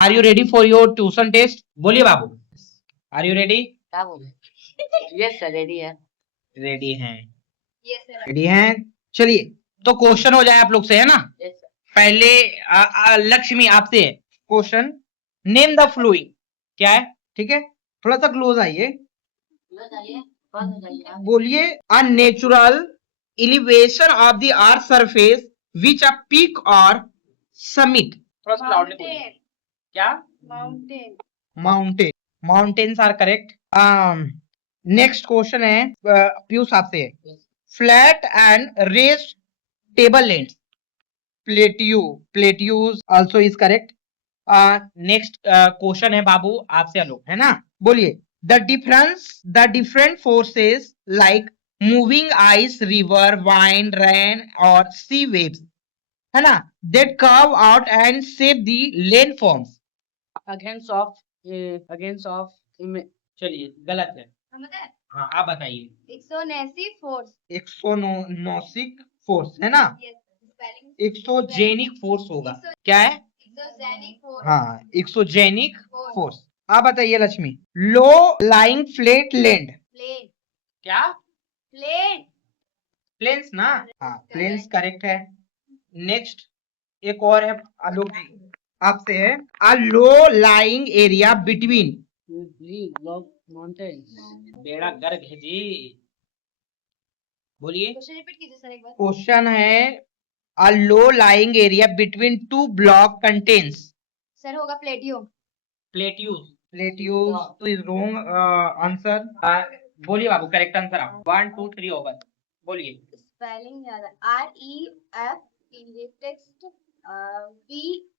Are you ready for your tuition test? बोलिए बाबू, are you ready? क्या बोले? यस सर, रेडी है। रेडी हैं? रेडी हैं। चलिए, तो क्वेश्चन हो जाए आप लोग से, है ना? Yes sir. पहले लक्ष्मी आपसे क्वेश्चन, नेम द फ्लोइंग। क्या है? ठीक है, थोड़ा सा क्लोज आइए, बोलिए। A natural elevation of the earth surface which a peak और समिट। थोड़ा सा लाउडली बोलिए। क्या? Mountain. Mountain. Mountains are correct. Next question है पीयूष आपसे, flat and raised table land. Plateau, plateaus also is correct. Next question है बाबू आपसे आलोक, है ना? बोलिए, the different forces like moving ice, river, wind, rain और सी वेव्स, है ना, that curve out and shape the land forms. Against of चलिए, गलत है। हाँ, आप बताइए। 179 फोर्स। एक्सोनोसिक फोर्स, है ना? एक्सोजेनिक फोर्स होगा। क्या है? हाँ, एक्सोजेनिक फोर्स। आप बताइए Lakshmi. Low lying flat land. Plain. क्या? प्लेन। प्लेन्स ना? हाँ, प्लेन्स करेक्ट है। नेक्स्ट एक और है आलोक जी आपसे है, a low lying area between. बेड़ा गर्क है जी। बोलिए। क्वेश्चन रिपीट कीजिए सर एक बार। क्वेश्चन है, a low lying area between two block contains. Sir होगा plateau. Plateaus. Plateaus is wrong answer. बोलिए बाबू, करेक्ट आंसर आप। 1 2 3 ओवर। बोलिए। स्पेलिंग याद है, REF टेक्स्ट BE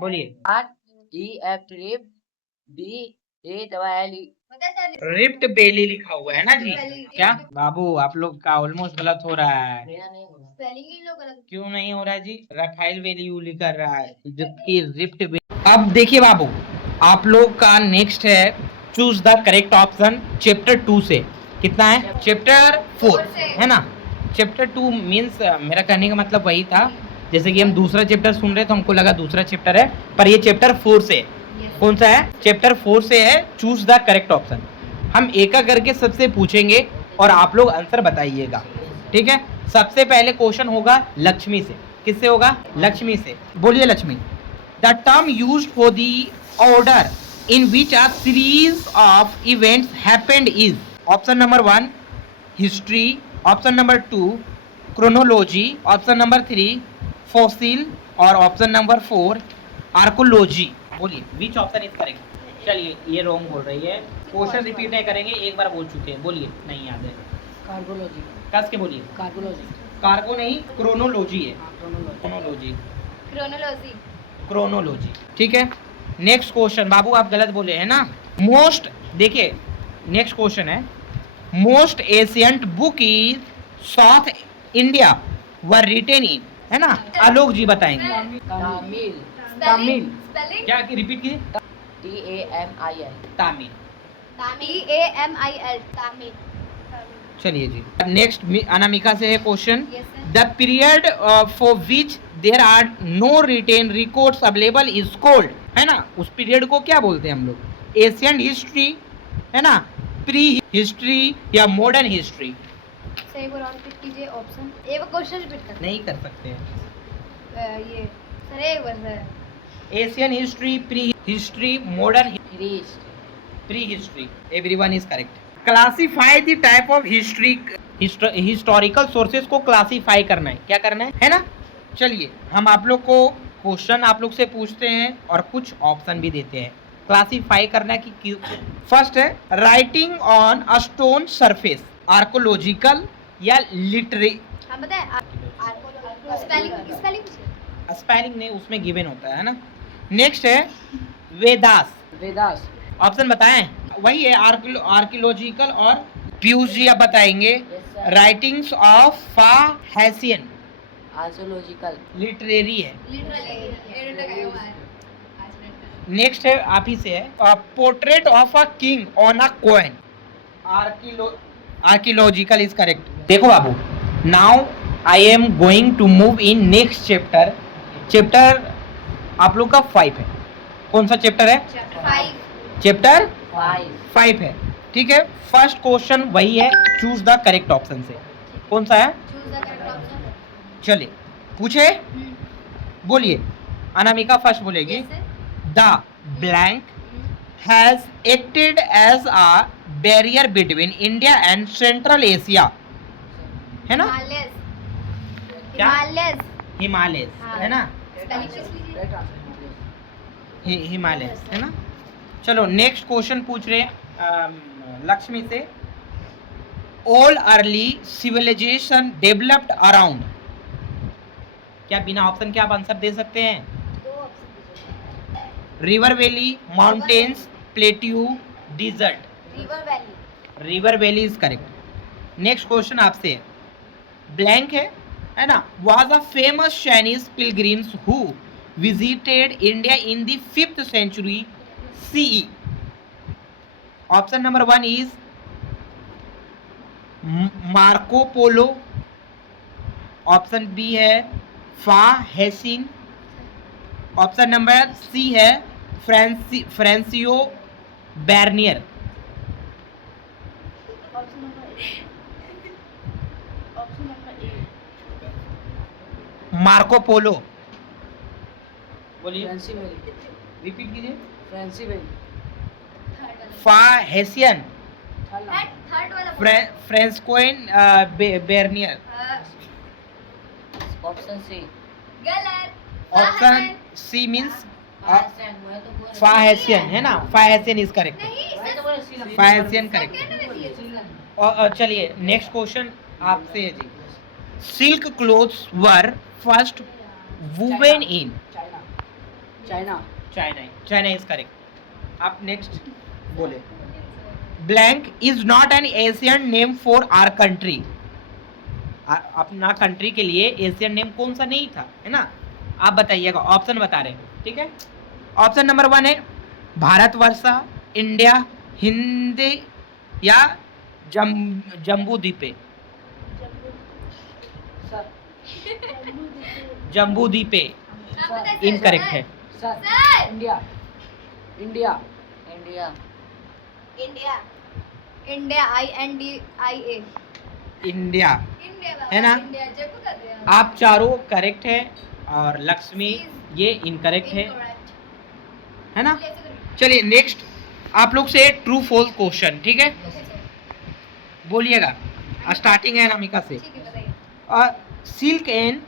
बोलिए। REF BALLE। रिफ्ट बेली लिखा हुआ है ना जी? क्या बाबू, आप लोग का ऑलमोस्ट गलत हो रहा है। स्पेलिंग ही लोग गलत। क्यों नहीं हो रहा है जी? रफाइल बेली लिख कर रहा है, जबकि रिफ्ट बेली। अब देखिए बाबू, आप लोग का नेक्स्ट है, choose the correct option chapter 2 से। कितना है? चैप्टर 4, है ना? चैप्टर 2 मीन्स मेरा कहने का मतलब वही था, जैसे कि हम दूसरा चैप्टर सुन रहे तो हमको लगा दूसरा चैप्टर है, पर ये चैप्टर 4 से है। कौन सा है? चैप्टर 4 से है, चूज द करेक्ट ऑप्शन। हम एक करके सबसे पूछेंगे और आप लोग आंसर बताइएगा, ठीक है? सबसे पहले क्वेश्चन होगा लक्ष्मी से। किससे होगा? लक्ष्मी से। बोलिए Lakshmi. The term used for the order in which a series of events happened is. Option number 1 history, option number 2 chronology, option number 3 fossil और ऑप्शन नंबर 4 आर्कोलॉजी। बोलिए, विच ऑप्शन इज करेक्ट? चलिए, ये रॉन्ग बोल रही है। Question repeat नहीं करेंगे, एक बार बोल चुके हैं। बोलिए, नहीं याद है। कार्गोलॉजी। कस के बोलिए। कार्गोलॉजी। कार्गो नहीं, क्रोनोलॉजी है। क्रोनोलॉजी। क्रोनोलॉजी। क्रोनोलॉजी, ठीक है। नेक्स्ट क्वेश्चन बाबू, आप गलत बोले हैं ना? मोस्ट, देखिए नेक्स्ट क्वेश्चन है, most ancient book is South India were written in, है ना? आलोक जी बताएंगे। तामिल। तामिल। क्या रिपीट कीजिए? TAMIL। तामिल। TAMIL तामिल। चलिए जी, नेक्स्ट अनामिका से है question, Yes, sir. The period for which there are no written records available is called, है ना? उस पीरियड को क्या बोलते हैं हम लोग? एशियन हिस्ट्री, है ना? प्री हिस्ट्री या मॉडर्न हिस्ट्री? सही बोल, और रिपीट कीजिए ऑप्शन। एक बार क्वेश्चन रिपीट कर। नहीं कर सकते हैं। ये सर एक बार sir. Asian history, prehistory, modern prehistory. Everyone is correct. Classify the type of history, historical sources को क्लासिफाई करना है। क्या करना है ना? चलिए, हम आप लोग को क्वेश्चन आप लोग से पूछते हैं और कुछ ऑप्शन भी देते हैं क्लासिफाई करना की। फर्स्ट है writing on a stone surface, archaeological या लिटरेरी। हम बताएं स्पेलिंग। स्पेलिंग नहीं, उसमें गिवन होता है ना? नेक्स्ट है वेदास। ऑप्शन बताएं? वही है, आर्कियोलॉजिकल और पीयूष जी आप बताएंगे। Writings of Fahien, archaeological. Literary है। नेक्स्ट है आप ही से है, portrait of a king on a coin, archaeological is correct. देखो बाबू, now I am going to move in next chapter. Chapter आप लोग का 5 है, कौन सा चैप्टर है? चैप्टर 5 चैप्टर 5 5 है। ठीक है, फर्स्ट क्वेश्चन वही है, चूज द करेक्ट ऑप्शन से। कौन सा है? Choose the correct option. चलिए पूछे, बोलिए। अनामिका फर्स्ट बोलेगी। The blank has acted as a barrier between India and central Asia, है ना? हिमालयस। क्या? हिमालयस। हिमालय, हाँ। है ना? स्पेलिंग किस लीजिए? हिमालय, है ना? चलो नेक्स्ट क्वेश्चन पूछ रहे लक्ष्मी से। All early civilisation developed around, क्या बिना ऑप्शन के आप आंसर दे सकते हैं? 2 ऑप्शन दीजिए। River valley, mountains, plateau, desert. River valley. River valley is correct. Next question आपसे ब्लैंक है ना? Was a famous Chinese pilgrims who visited India in the 5th century CE। Option number 1 is Marco Polo, option B है Fa Hsien, option number C है François Bernier. Option number A. Marco Polo, बोलिए, फ्रेंसी वैली, repeat कीजिए। फ्रेंसी वैली, Fa Hien, third वाला François बैर्नियर। Option C, गलत। ऑप्शन सी मींस मैं तो बोल फाहेसियन, है ना? फाहेसियन इज करेक्ट। नहीं मैं तो बोल फाहेसियन करेक्ट। सेकंड में दिए। और चलिए नेक्स्ट क्वेश्चन आपसे है जी। Silk clothes were first woven in China, China, China. China is correct. आप नेक्स्ट बोले। Blank is not an Asian name for our country, अपना कंट्री के लिए एशियन नेम कौन सा नहीं था, है ना? आप बताइएगा, ऑप्शन बता रहे हैं, ठीक है? ऑप्शन नंबर 1 है भारतवर्षा, इंडिया, हिंदी या जम्बू द्वीपे। सर, जम्बू द्वीपे इनकरेक्ट है। Sir, sir. India, India, India, India. India INDIA। India, India है ना? इंडिया जब कर रहे हैं आप चारों करेक्ट है और लक्ष्मी ये इनकरेक्ट है, है ना? चलिए नेक्स्ट आप लोग से ट्रू फॉल्स क्वेश्चन, ठीक है? बोलिएगा, स्टार्टिंग है अनामिका से। ठीक है, बताइए। Silk and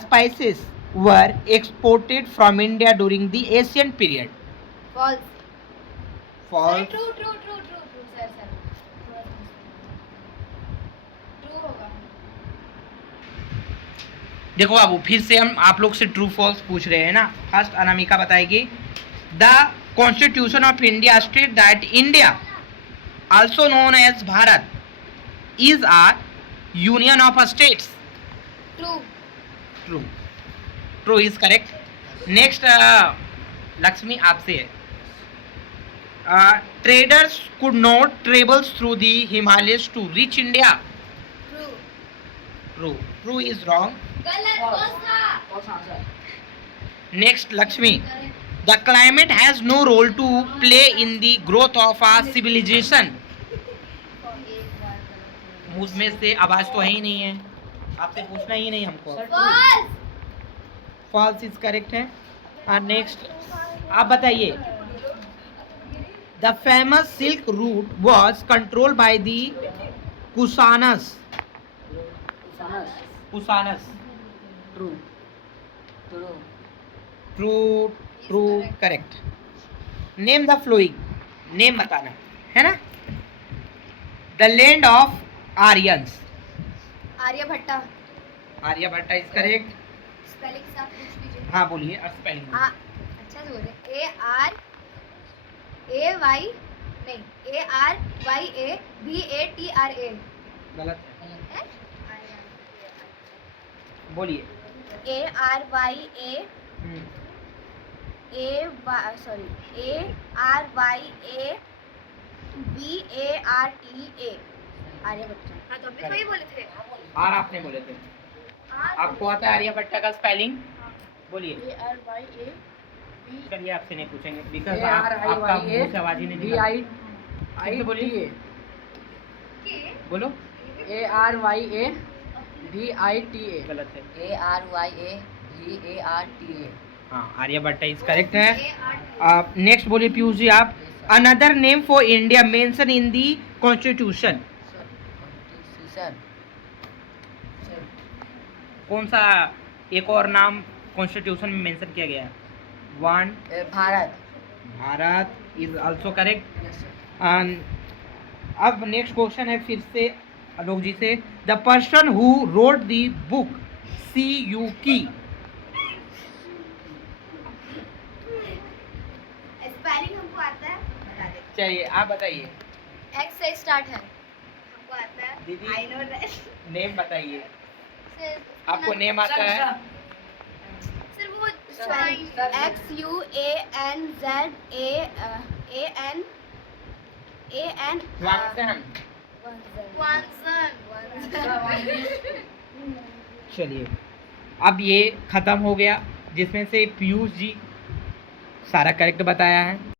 spices were exported from India during the Asian period. False. False. True true true true true sir true होगा। देखो बाबू, फिर से हम आप लोग से ट्रू फॉल्स पूछ रहे हैं ना। फर्स्ट अनामिका बताएगी। The constitution of India state that India also known as Bharat is a union of states. True. True, true is correct. Next Lakshmi आपसे है। Traders could not travel through the Himalayas to reach India. True. True, true is wrong. गलत। कौन सा? कौन सा answer? Next Lakshmi. The climate has no role to play in the growth of a civilization. मुझ में से आवाज तो है ही नहीं है, आपसे पूछना ही नहीं हमको। फॉल्स। फॉल्स इज करेक्ट है। नेक्स्ट आप बताइए। The famous silk route was controlled by the Kushanas. Kushanas. True, true, true, true correct. Name the following, name बताना है ना। The land of Aryans. Aryabhatta. Aryabhatta is correct. Spelling से आप पूछ लीजिए। हाँ बोलिए स्पेलिंग। अच्छा से बोले। ARYAVATRA। गलत है, बोलिए। ARYA आर्यभट्टा। हाँ तो अभी वही बोले थे। आर आपने बोले थे। आपको आता है आर्यभट्टा का स्पेलिंग? बोलिए। चलिए आपसे नहीं पूछेंगे बिकॉज ARIYA आपका मुंह से आवाज ही नहीं निकल VIITA बोलिए बोलो ARYA VITA गलत है ARYA हाँ आर्यभट्ट इज करेक्ट है नेक्स्ट बोलिए पीयूष जी आप another name for India mention in the constitution कौन सा एक और नाम कॉन्स्टिट्यूशन में मेंशन किया गया है one Bharat Bharat is also correct अब नेक्स्ट क्वेश्चन है फिर से आलोक जी से the person who wrote the book C U की स्पेलिंग हमको आता है बता दे चलिए आप बताइए एक्स से स्टार्ट है हमको आता है दीदी। आई नो दैट नेम बताइए आपको नेम आता है सर वो sir. X U A N Z A N वांगसन वांसन चलिए अब ये खत्म हो गया जिसमें से पीयूष जी सारा करेक्ट बताया है